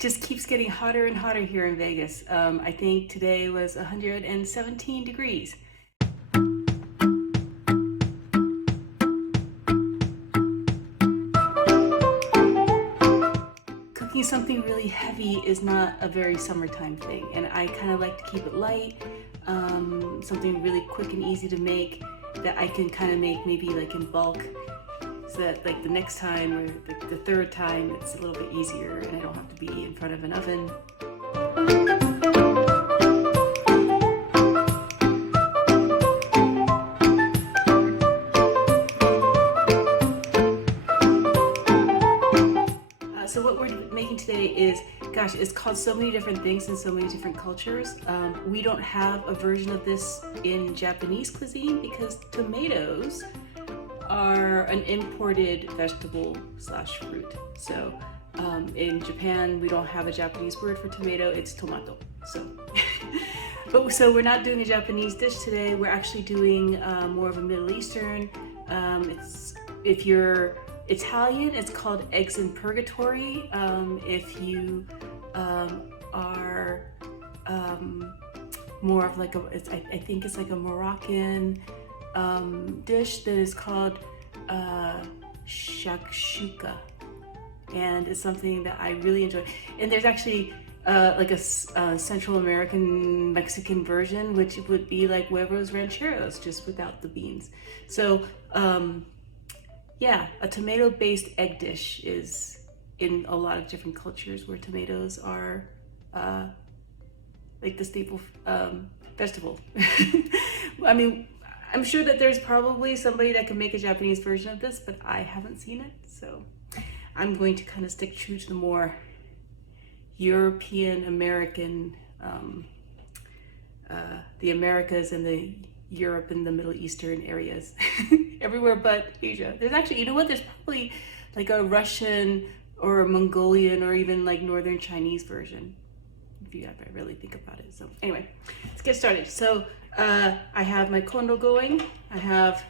just keeps getting hotter and hotter here in Vegas. I think today was 117 degrees. Cooking something really heavy is not a very summertime thing, and I kind of like to keep it light, something really quick and easy to make that I can kind of make maybe like in bulk, so that like the next time or the third time it's a little bit easier and I don't have to be in front of an oven. So what we're making today is, gosh, it's called so many different things in so many different cultures. We don't have a version of this in Japanese cuisine because tomatoes are an imported vegetable slash fruit. So in Japan, we don't have a Japanese word for tomato, it's tomato. So we're not doing a Japanese dish today. We're actually doing more of a Middle Eastern. If you're Italian, it's called Eggs in Purgatory. If you are more of like I think it's like a Moroccan dish that is called Shakshuka, and it's something that I really enjoy. And there's actually like a Central American Mexican version, which would be like huevos rancheros, just without the beans. So yeah, a tomato-based egg dish is in a lot of different cultures where tomatoes are like the staple vegetable. I mean, I'm sure that there's probably somebody that can make a Japanese version of this, but I haven't seen it. So I'm going to kind of stick true to the more European American, the Americas and the Europe and the Middle Eastern areas, everywhere but Asia. There's actually, you know what? There's probably like a Russian or a Mongolian or even like Northern Chinese version, if you ever really think about it. So anyway, let's get started. So I have my kondo going. I have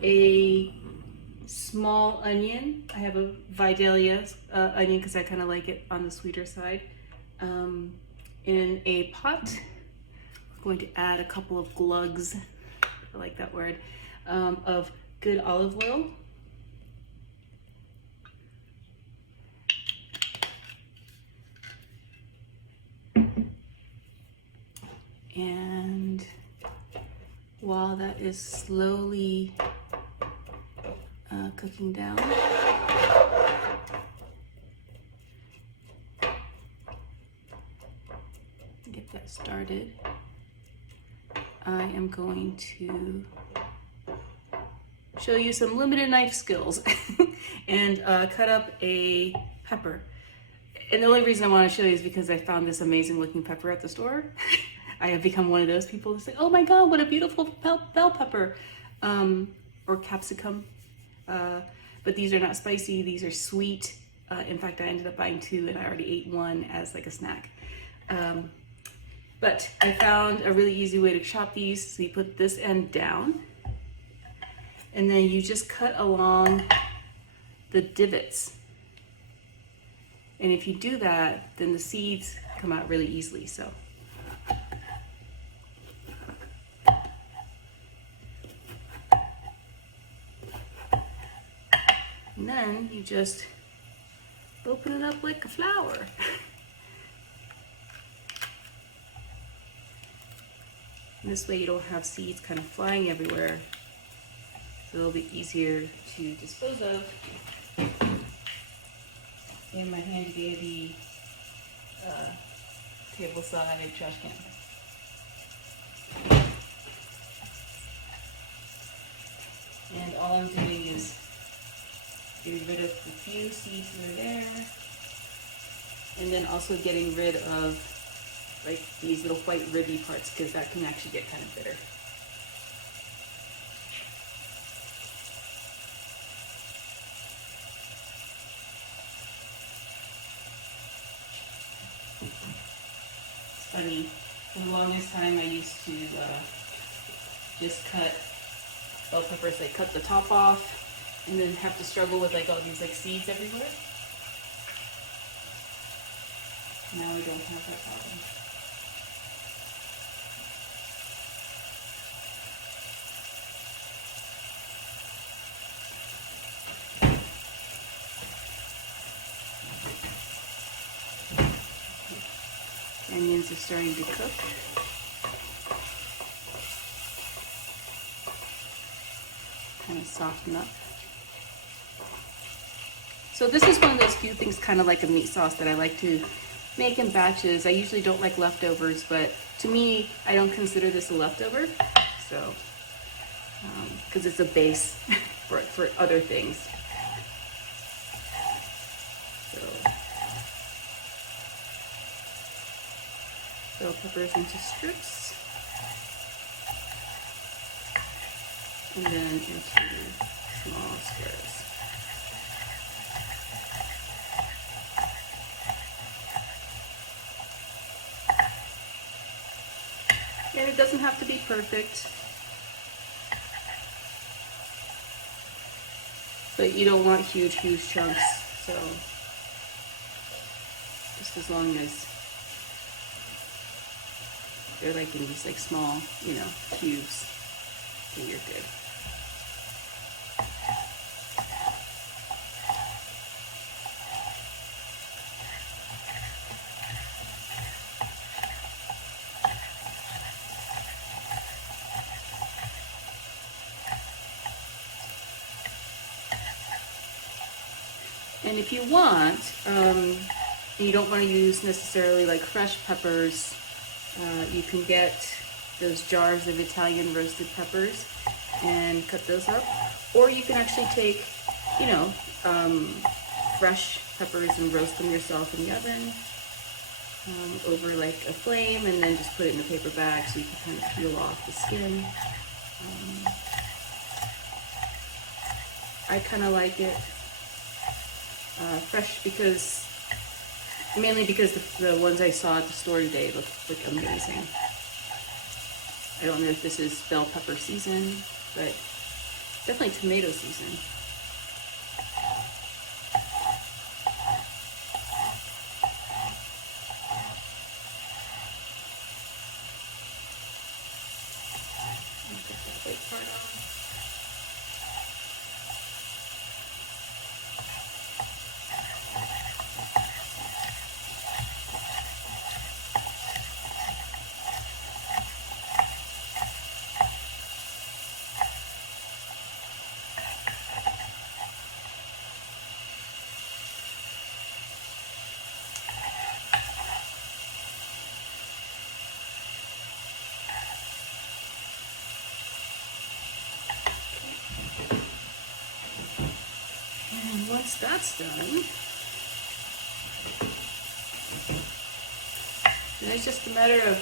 a small onion. I have a Vidalia onion because I kind of like it on the sweeter side. In a pot, I'm going to add a couple of glugs, I like that word, of good olive oil. And while that is slowly cooking down, get that started, I am going to show you some limited knife skills and cut up a pepper. And the only reason I want to show you is because I found this amazing looking pepper at the store. I have become one of those people that's like, oh my God, what a beautiful bell pepper, or capsicum. But these are not spicy, these are sweet. In fact, I ended up buying two and I already ate one as like a snack. But I found a really easy way to chop these. So you put this end down and then you just cut along the divots. And if you do that, then the seeds come out really easily. So. And then you just open it up like a flower. And this way you don't have seeds kind of flying everywhere. So it'll be easier to dispose of. In my handy dandy table side trash can. And all I'm doing is getting rid of the few seeds that are there, and then also getting rid of like these little white ribby parts because that can actually get kind of bitter. It's funny, for the longest time I used to just cut bell peppers, like cut the top off and then have to struggle with like all these like seeds everywhere. Now we don't have that problem. Onions are starting to cook. Kind of soften up. So this is one of those few things, kind of like a meat sauce, that I like to make in batches. I usually don't like leftovers, but to me, I don't consider this a leftover. So, because it's a base for other things. So, bell peppers into strips, and then into small squares. And it doesn't have to be perfect, but you don't want huge chunks, so just as long as they're like in these like small, cubes, then you're good. And if you want, you don't want to use necessarily like fresh peppers, you can get those jars of Italian roasted peppers and cut those up. Or you can actually take, fresh peppers and roast them yourself in the oven over like a flame, and then just put it in a paper bag so you can kind of peel off the skin. I kind of like it fresh mainly because the ones I saw at the store today look amazing. I don't know if this is bell pepper season, but definitely tomato season. Get that white part off. Once that's done, then it's just a matter of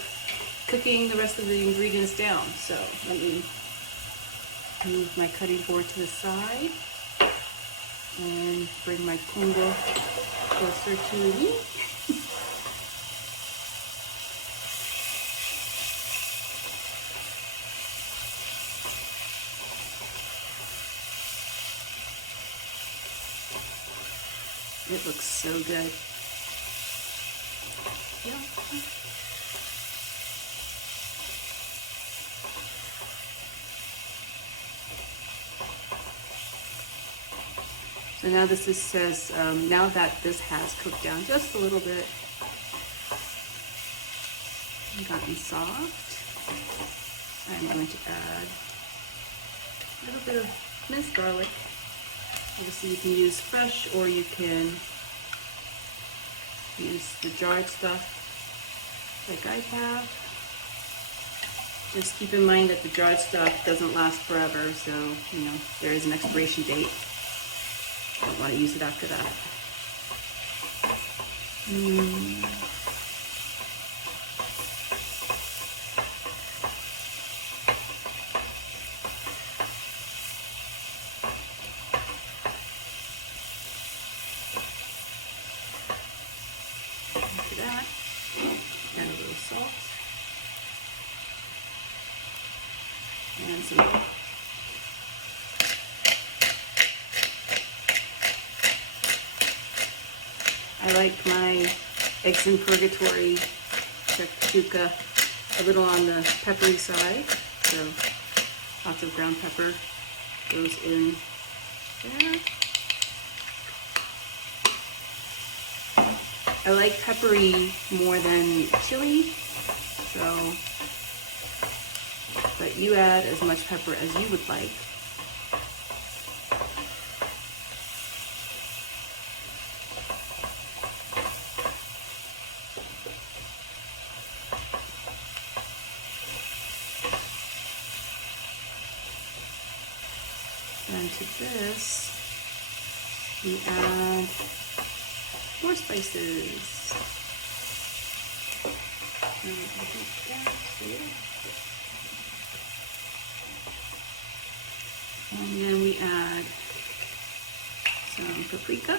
cooking the rest of the ingredients down. So let me move my cutting board to the side and bring my Congo closer to me. It looks so good. Yeah. So now this says, now that this has cooked down just a little bit and gotten soft, I'm going to add a little bit of minced garlic. Obviously you can use fresh, or you can use the jarred stuff like I have. Just keep in mind that the jarred stuff doesn't last forever, so there is an expiration date. Don't want to use it after that. After that, add a little salt and some milk. I like my Eggs In Purgatory, Shakshuka, a little on the peppery side. So lots of ground pepper goes in there. I like peppery more than chili, so, but you add as much pepper as you would like. And to this, we add more spices. And then we add some paprika.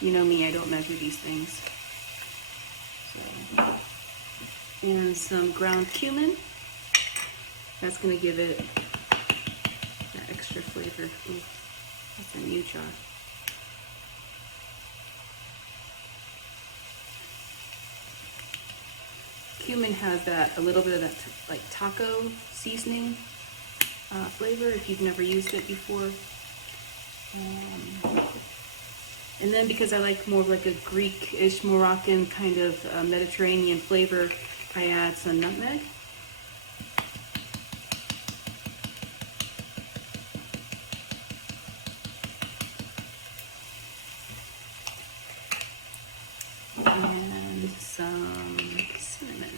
You know me, I don't measure these things. So, and some ground cumin. That's going to give it that extra flavor. Ooh, that's a new jar. Cumin has that, a little bit of that like taco seasoning flavor if you've never used it before. And then because I like more of like a Greek-ish Moroccan kind of Mediterranean flavor, I add some nutmeg. And some cinnamon.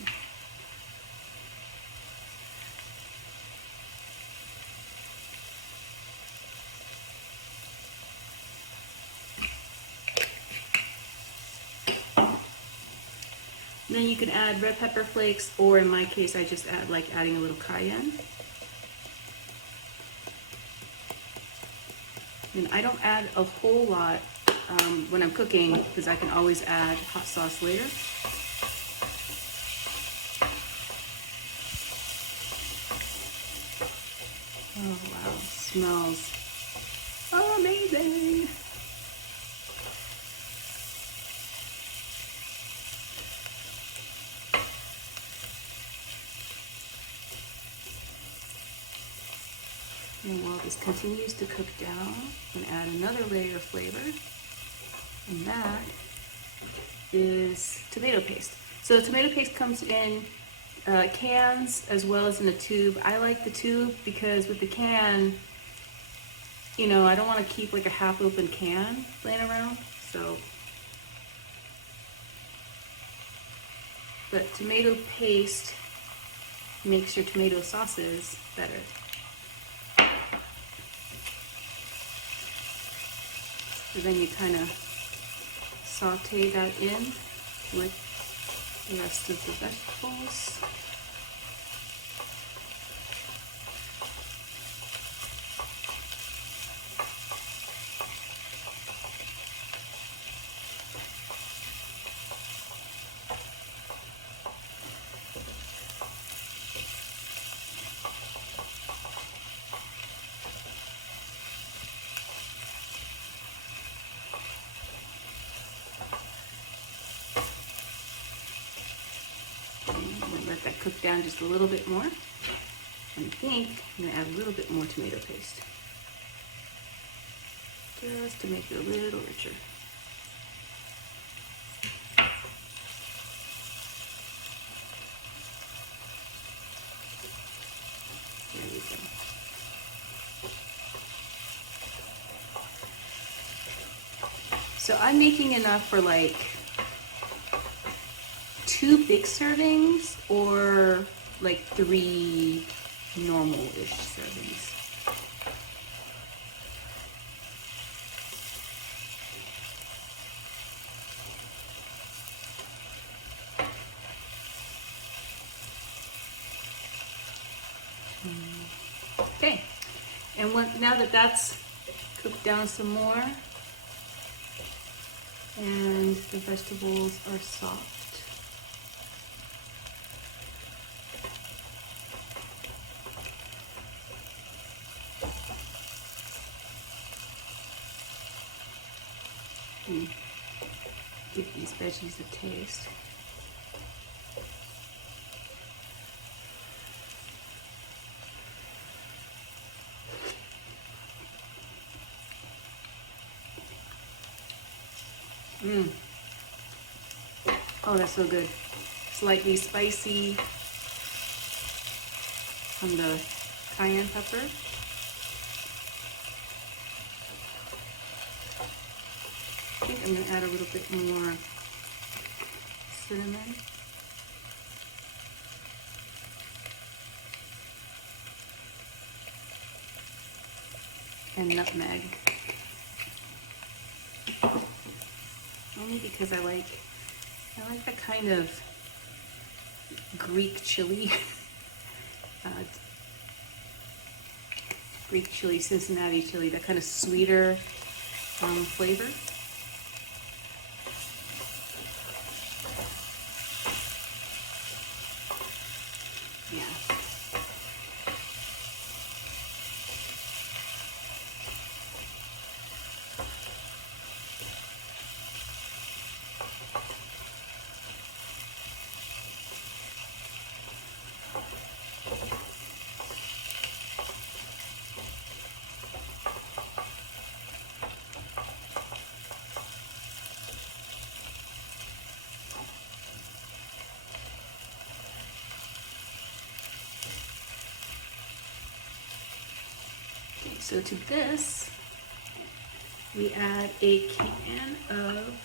And then you can add red pepper flakes, or in my case, I just add like adding a little cayenne. And I don't add a whole lot when I'm cooking, because I can always add hot sauce later. Oh wow, smells amazing. And while this continues to cook down, I'm going to add another layer of flavor, and that is tomato paste. So tomato paste comes in cans as well as in a tube. I like the tube because with the can, you know, I don't want to keep like a half open can laying around, so. But tomato paste makes your tomato sauces better. So then you kind of saute that in with the rest of the vegetables. Let that cook down just a little bit more. And I think I'm gonna add a little bit more tomato paste, just to make it a little richer. There we go. So I'm making enough for like 2 big servings or like 3 normal-ish servings. Okay, and now that that's cooked down some more and the vegetables are soft, Give these veggies a taste. Oh, that's so good. Slightly spicy from the cayenne pepper. I think I'm gonna add a little bit more cinnamon. And nutmeg. Only because I like that kind of Greek chili. Greek chili, Cincinnati chili, that kind of sweeter flavor. Yeah. So to this, we add a can of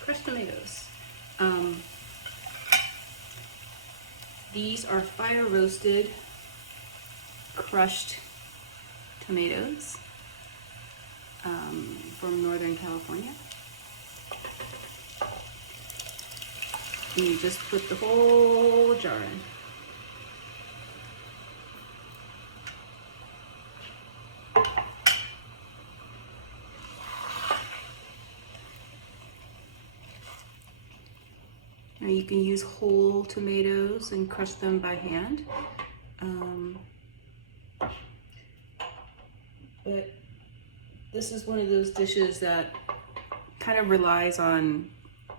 crushed tomatoes. These are fire roasted crushed tomatoes from Northern California. And you just put the whole jar in. Now you can use whole tomatoes and crush them by hand. But this is one of those dishes that kind of relies on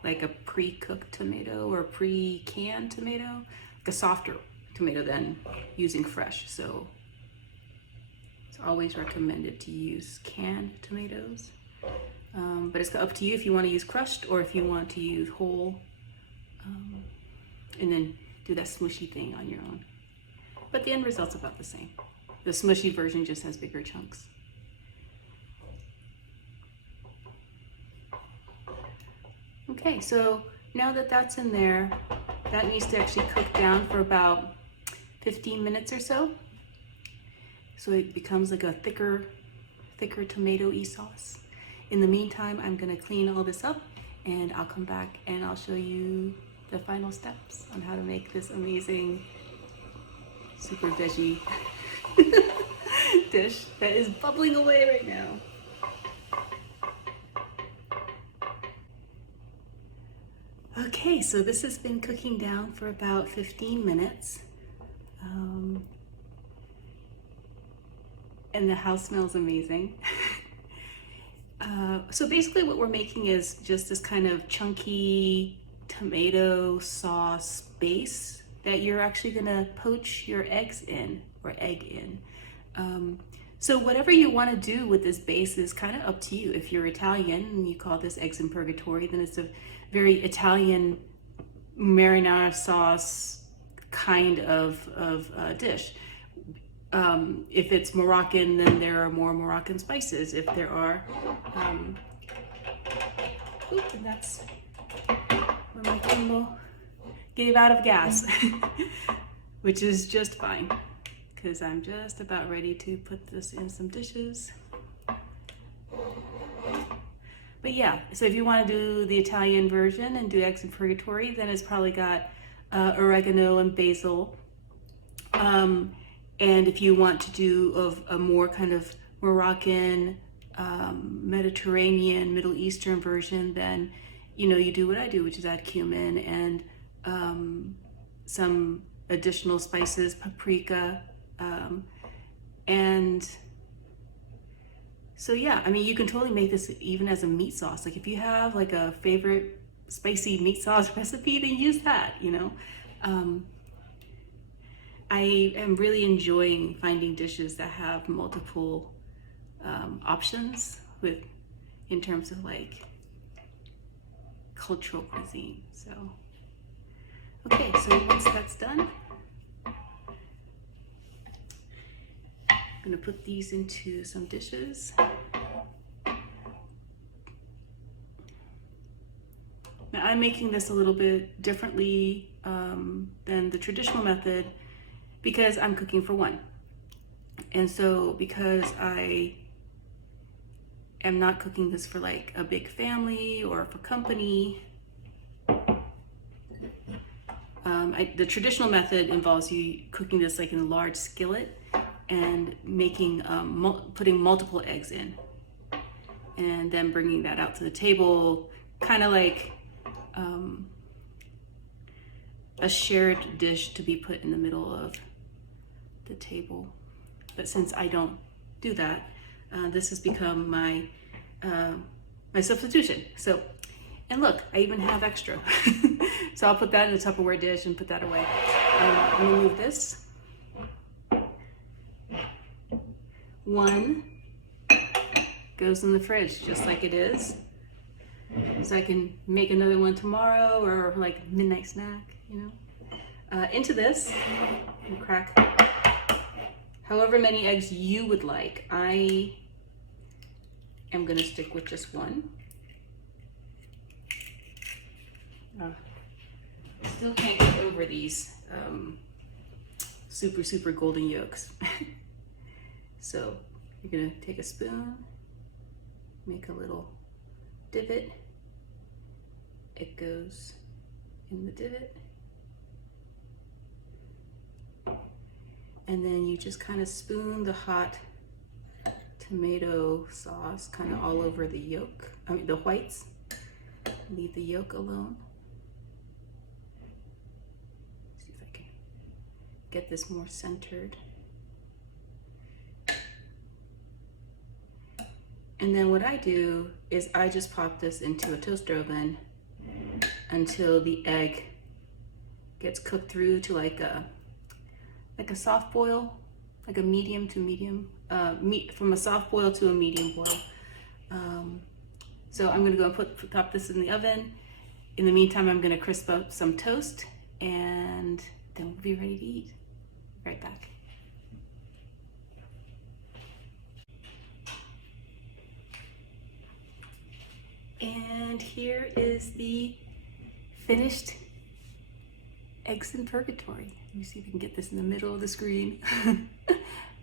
like a pre-cooked tomato or pre-canned tomato, like a softer tomato than using fresh. So it's always recommended to use canned tomatoes. But it's up to you if you want to use crushed or if you want to use whole. And then do that smushy thing on your own. But the end result's about the same. The smushy version just has bigger chunks. Okay, so now that that's in there, that needs to actually cook down for about 15 minutes or so. So it becomes like a thicker tomato-y sauce. In the meantime, I'm gonna clean all this up and I'll come back and I'll show you the final steps on how to make this amazing super veggie dish that is bubbling away right now. Okay, so this has been cooking down for about 15 minutes. And the house smells amazing. So basically what we're making is just this kind of chunky tomato sauce base that you're actually gonna poach your eggs in, or egg in. So whatever you wanna do with this base is kind of up to you. If you're Italian and you call this Eggs in Purgatory, then it's a very Italian marinara sauce kind of dish. If it's Moroccan, then there are more Moroccan spices. If there are, and that's where my Kimbo gave out of gas, which is just fine, because I'm just about ready to put this in some dishes. But yeah, so if you want to do the Italian version and do Eggs in Purgatory, then it's probably got oregano and basil. And if you want to do a more kind of Moroccan, Mediterranean, Middle Eastern version, then you do what I do, which is add cumin and some additional spices, paprika, and So yeah, I mean, you can totally make this even as a meat sauce. Like if you have like a favorite spicy meat sauce recipe, then use that, you know. I am really enjoying finding dishes that have multiple options in terms of like cultural cuisine. So, okay, so once that's done, I'm gonna put these into some dishes. Now I'm making this a little bit differently than the traditional method because I'm cooking for one. And so because I am not cooking this for like a big family or for company, the traditional method involves you cooking this like in a large skillet and making putting multiple eggs in and then bringing that out to the table, kind of like a shared dish to be put in the middle of the table. But since I don't do that, this has become my my substitution. So, and look, I even have extra. So I'll put that in a Tupperware dish and put that away. I'm gonna move this. One goes in the fridge just like it is. So I can make another one tomorrow or like midnight snack, you know. Into this, and crack however many eggs you would like. I am gonna stick with just one. Still can't get over these super golden yolks. So you're gonna take a spoon, make a little divot. It goes in the divot. And then you just kind of spoon the hot tomato sauce kind of all over the yolk, I mean the whites. Leave the yolk alone. See if I can get this more centered. And then what I do is I just pop this into a toaster oven until the egg gets cooked through to like a soft boil, like a medium to medium, from a soft boil to a medium boil. So I'm gonna go and pop this in the oven. In the meantime, I'm gonna crisp up some toast and then we'll be ready to eat. Right back. And here is the finished Eggs in Purgatory. Let me see if we can get this in the middle of the screen.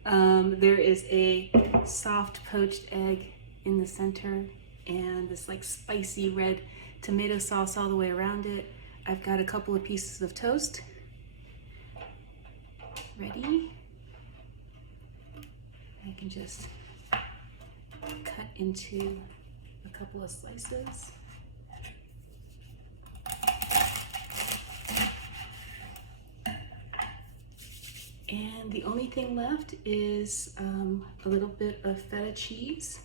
There is a soft poached egg in the center and this like spicy red tomato sauce all the way around it. I've got a couple of pieces of toast ready. I can just cut into a couple of slices. And the only thing left is a little bit of feta cheese.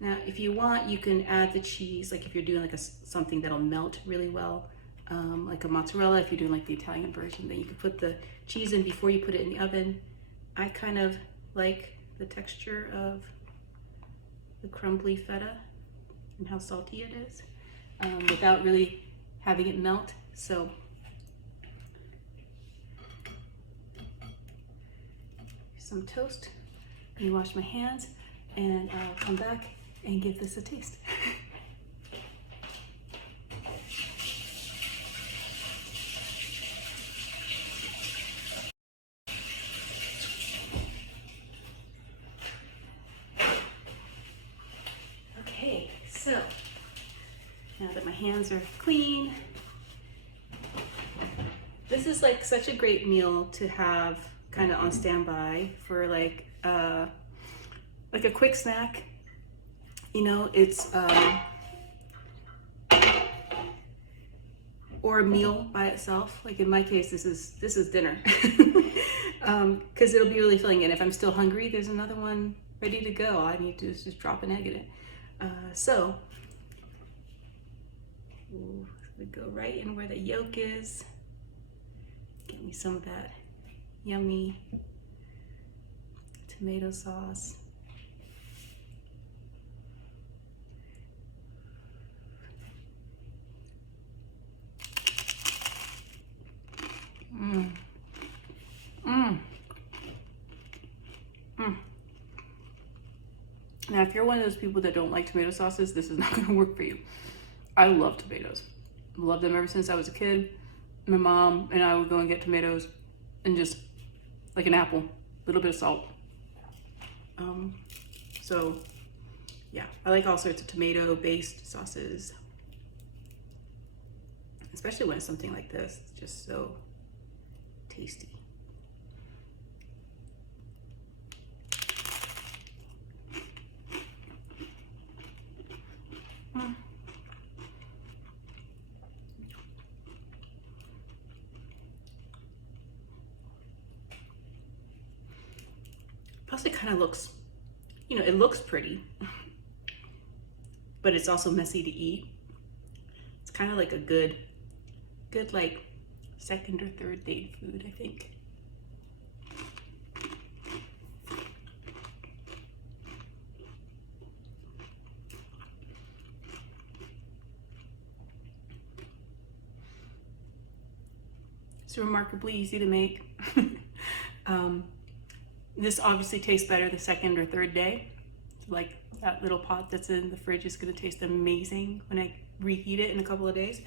Now, if you want, you can add the cheese, like if you're doing like something that'll melt really well, like a mozzarella. If you're doing like the Italian version, then you can put the cheese in before you put it in the oven. I kind of like the texture of the crumbly feta and how salty it is without really having it melt. So some toast. Let me wash my hands and I'll come back and give this a taste. Okay, so now that my hands are clean, this is like such a great meal to have kind of on standby for like a quick snack. You know, it's or a meal by itself. Like in my case, this is dinner because it'll be really filling. And if I'm still hungry, there's another one ready to go. All I need to do is just drop an egg in it. So we go right in where the yolk is. Get me some of that yummy tomato sauce. Mmm. Mmm. Mmm. Now, if you're one of those people that don't like tomato sauces, this is not going to work for you. I love tomatoes. Loved them ever since I was a kid. My mom and I would go and get tomatoes and just like an apple, a little bit of salt. So yeah, I like all sorts of tomato-based sauces, especially when it's something like this. It's just so tasty. Plus it kind of looks, you know, it looks pretty, but it's also messy to eat. It's kind of like a good like second or third date food, I think. It's remarkably easy to make. This obviously tastes better the second or third day. Like that little pot that's in the fridge is gonna taste amazing when I reheat it in a couple of days.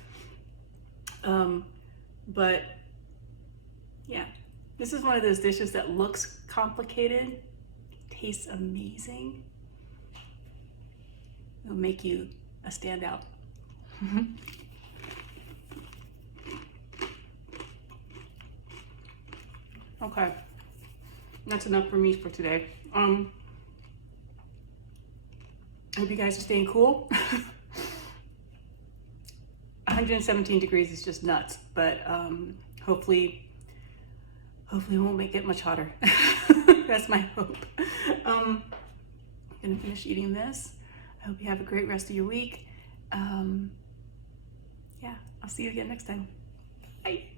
But yeah, this is one of those dishes that looks complicated, tastes amazing. It'll make you a standout. Okay. That's enough for me for today. I hope you guys are staying cool. 117 degrees is just nuts, but hopefully it won't make it much hotter. That's my hope. I'm gonna finish eating this. I hope you have a great rest of your week. Yeah, I'll see you again next time. Bye.